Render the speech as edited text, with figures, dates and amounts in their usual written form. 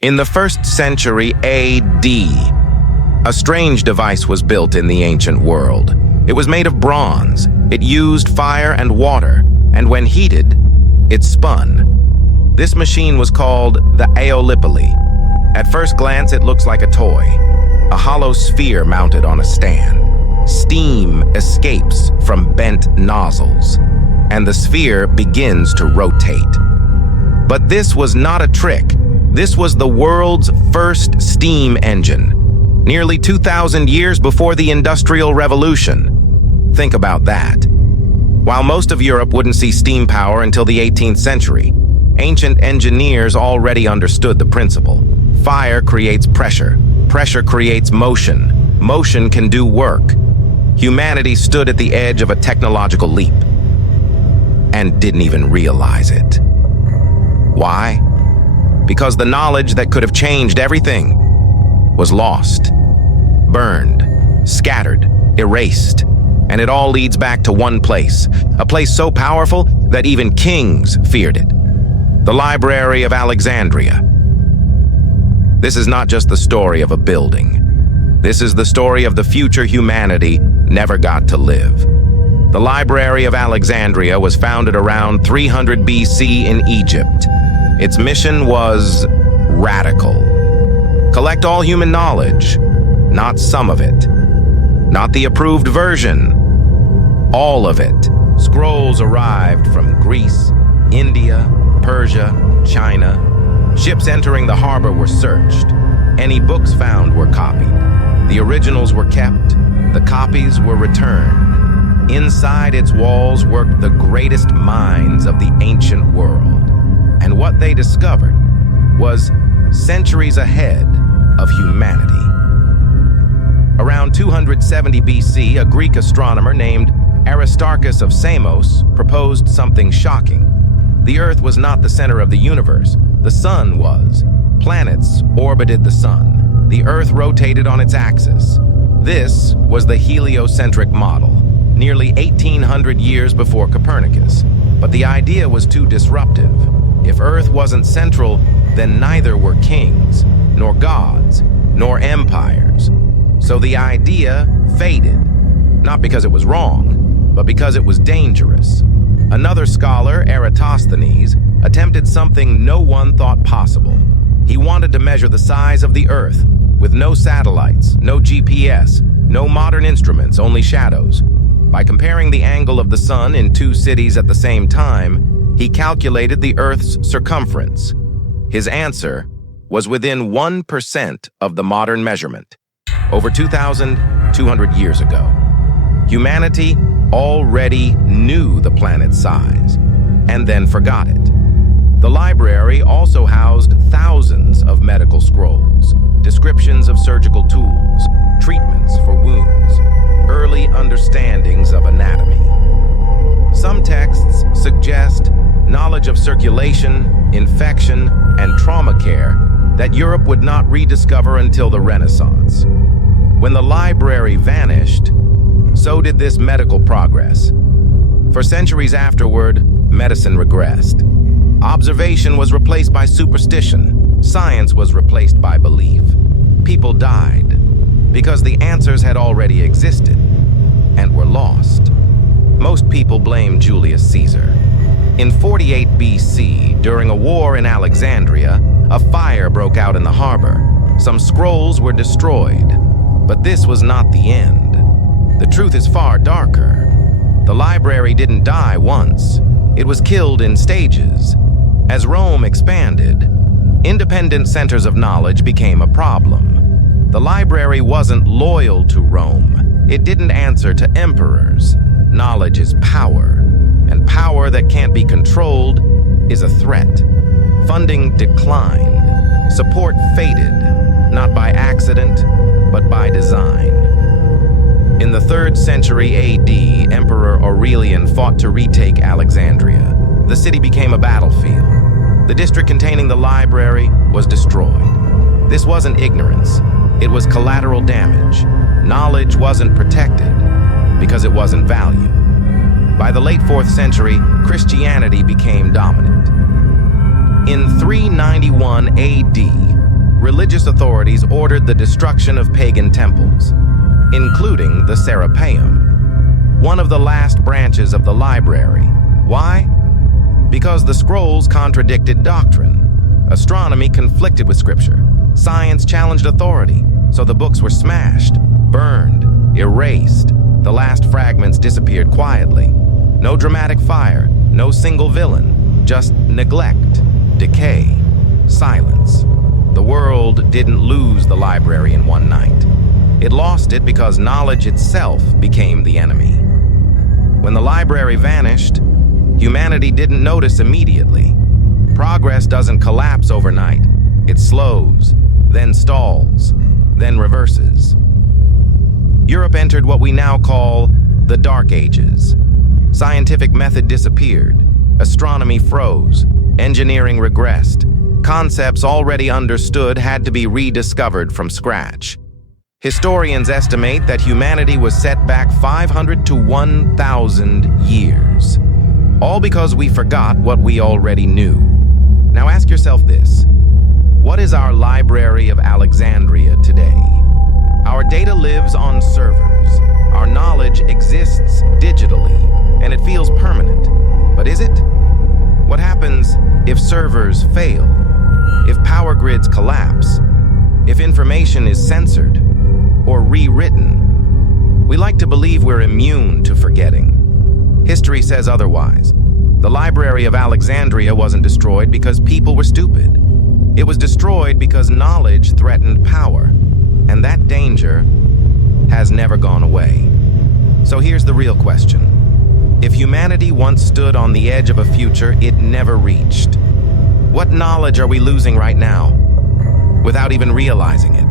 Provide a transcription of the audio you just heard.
In the 1st century AD, a strange device was built in the ancient world. It was made of bronze. It used fire and water, and when heated, it spun. This machine was called the Aeolipile. At first glance, it looks like a toy, a hollow sphere mounted on a stand. Steam escapes from bent nozzles, and the sphere begins to rotate. But this was not a trick. This was the world's first steam engine, nearly 2,000 years before the Industrial Revolution. Think about that. While most of Europe wouldn't see steam power until the 18th century, ancient engineers already understood the principle. Fire creates pressure. Pressure creates motion. Motion can do work. Humanity stood at the edge of a technological leap and didn't even realize it. Why? Because the knowledge that could have changed everything was lost, burned, scattered, erased, and it all leads back to one place, a place so powerful that even kings feared it: the Library of Alexandria. This is not just the story of a building. This is the story of the future humanity never got to live. The Library of Alexandria was founded around 300 BC in Egypt. Its mission was radical. Collect all human knowledge, not some of it. Not the approved version, all of it. Scrolls arrived from Greece, India, Persia, China. Ships entering the harbor were searched. Any books found were copied. The originals were kept. The copies were returned. Inside its walls worked the greatest minds of the ancient world. And what they discovered was centuries ahead of humanity. Around 270 BC, a Greek astronomer named Aristarchus of Samos proposed something shocking. The Earth was not the center of the universe. The sun was. Planets orbited the sun. The Earth rotated on its axis. This was the heliocentric model, nearly 1,800 years before Copernicus. But the idea was too disruptive. If Earth wasn't central, then neither were kings, nor gods, nor empires. So the idea faded, not because it was wrong, but because it was dangerous. Another scholar, Eratosthenes, attempted something no one thought possible. He wanted to measure the size of the Earth, with no satellites, no GPS, no modern instruments, only shadows. By comparing the angle of the sun in two cities at the same time, he calculated the Earth's circumference. His answer was within 1% of the modern measurement, over 2,200 years ago. Humanity already knew the planet's size, and then forgot it. The library also housed thousands of medical scrolls, descriptions of surgical tools, treatments for wounds, early understandings of anatomy. Some texts suggest knowledge of circulation, infection, and trauma care that Europe would not rediscover until the Renaissance. When the library vanished, so did this medical progress. For centuries afterward, medicine regressed. Observation was replaced by superstition. Science was replaced by belief. People died because the answers had already existed and were lost. Most people blame Julius Caesar. In 48 BC, during a war in Alexandria, a fire broke out in the harbor. Some scrolls were destroyed, but this was not the end. The truth is far darker. The library didn't die once. It was killed in stages. As Rome expanded, independent centers of knowledge became a problem. The library wasn't loyal to Rome. It didn't answer to emperors. Knowledge is power, and power that can't be controlled is a threat. Funding declined. Support faded, not by accident, but by design. In the 3rd century AD, Emperor Aurelian fought to retake Alexandria. The city became a battlefield. The district containing the library was destroyed. This wasn't ignorance. It was collateral damage. Knowledge wasn't protected because it wasn't valued. By the late 4th century, Christianity became dominant. In 391 AD, religious authorities ordered the destruction of pagan temples, including the Serapeum, one of the last branches of the library. Why? Because the scrolls contradicted doctrine. Astronomy conflicted with scripture. Science challenged authority, so the books were smashed, burned, erased. The last fragments disappeared quietly. No dramatic fire, no single villain, just neglect, decay, silence. The world didn't lose the library in one night. It lost it because knowledge itself became the enemy. When the library vanished, humanity didn't notice immediately. Progress doesn't collapse overnight. It slows, then stalls, then reverses. Europe entered what we now call the Dark Ages. Scientific method disappeared. Astronomy froze. Engineering regressed. Concepts already understood had to be rediscovered from scratch. Historians estimate that humanity was set back 500 to 1,000 years. All because we forgot what we already knew. Now ask yourself this. What is our Library of Alexandria today? Our data lives on servers. Our knowledge exists digitally, and it feels permanent. But is it? What happens if servers fail? If power grids collapse? If information is censored or rewritten? We like to believe we're immune to forgetting. History says otherwise. The Library of Alexandria wasn't destroyed because people were stupid. It was destroyed because knowledge threatened power, and that danger has never gone away. So here's the real question. If humanity once stood on the edge of a future it never reached, what knowledge are we losing right now without even realizing it?